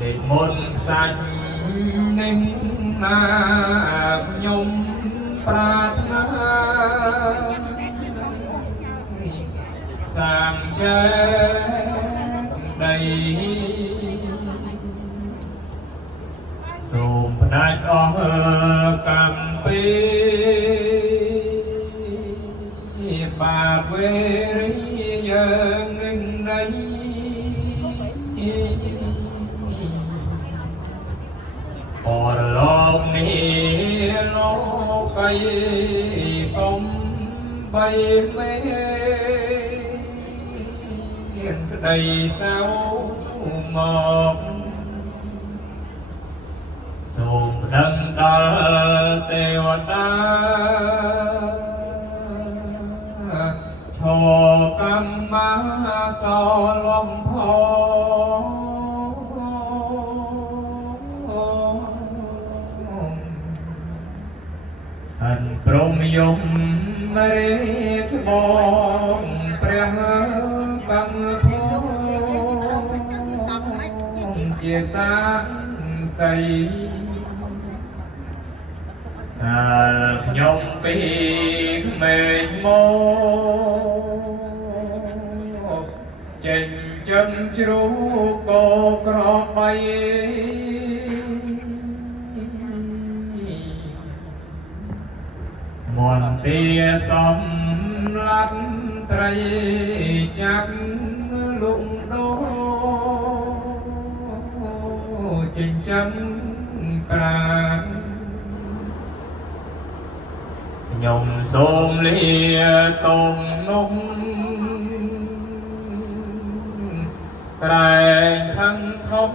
លេខមុនខ្សាច់នឹងណាខ្ញុំប្រាថ្នាសាងចេដីសូមផ្ដាច់អស់កម្មពីបាបវេរីយើងនឹងនៃអរលោកនេះលោកីកុំបីមេក្តីសៅមកសូមដឹងដល់ទេវតាឈរកម្មាសលំផងអនព្រមយមរាជបងព្រះបង្ភងជាសាស័យដល់ខ្ញុំពីមេឃមកចេញចិនជ្រូកោក្របីមន្ទាសំឡាត់ត្រីចាប់លុងដោចិញ្ចឹមប្រាណខ្ញុំសូមលាតុងនុំក្រែងខឹងខំ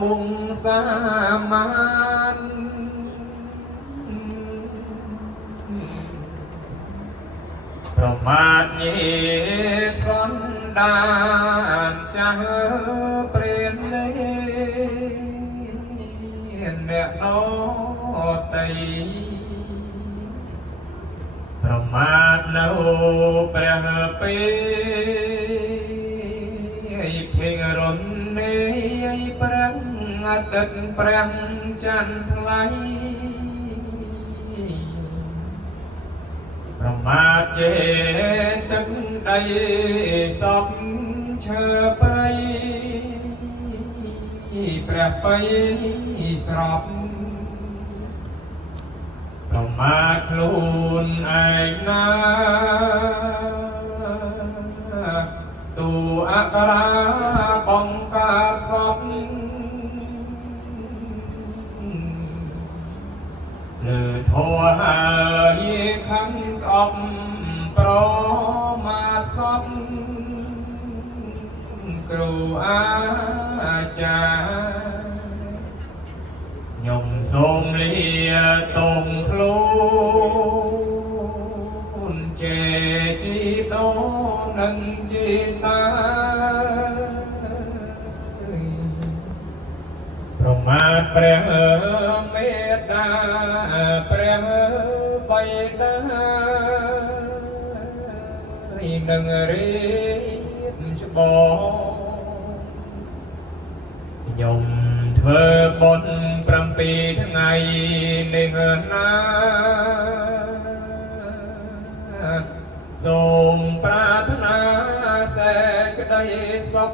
មុំសាមានប្រមាទញេសន្តានចាស់ព្រានលេអ្នកអតីប្រមាទនៅព្រះពេភិងរននេព្រះអាទិត្យព្រះច័ន្ទថ្លៃប្រមាទចេទឹកដីសពឈើព្រៃព្រះបៃស្រប់ប្រមាទខ្លួនឯងណាទូអក្រាបង្កើតសពលើធัวហើយខំស្អប់ប្រមាទសពគ្រូអាចារ្យខ្ញុំសូមលាតុងខ្លួនចេជីដោនឹងចេតាប្រមាទព្រះមេត្តាព្រះបិតានឹងរៀបច្បងខ្ញុំធ្វើបុណ្យ7ថ្ងៃនេះណាសូមប្រាថ្នាសេចក្តីសុខ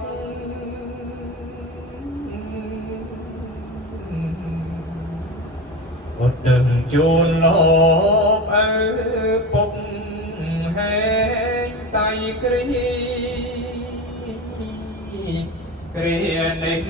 ឧទ្ទិសជូនលោកឪពុកហេតុតៃគ្រីគ្រានេះ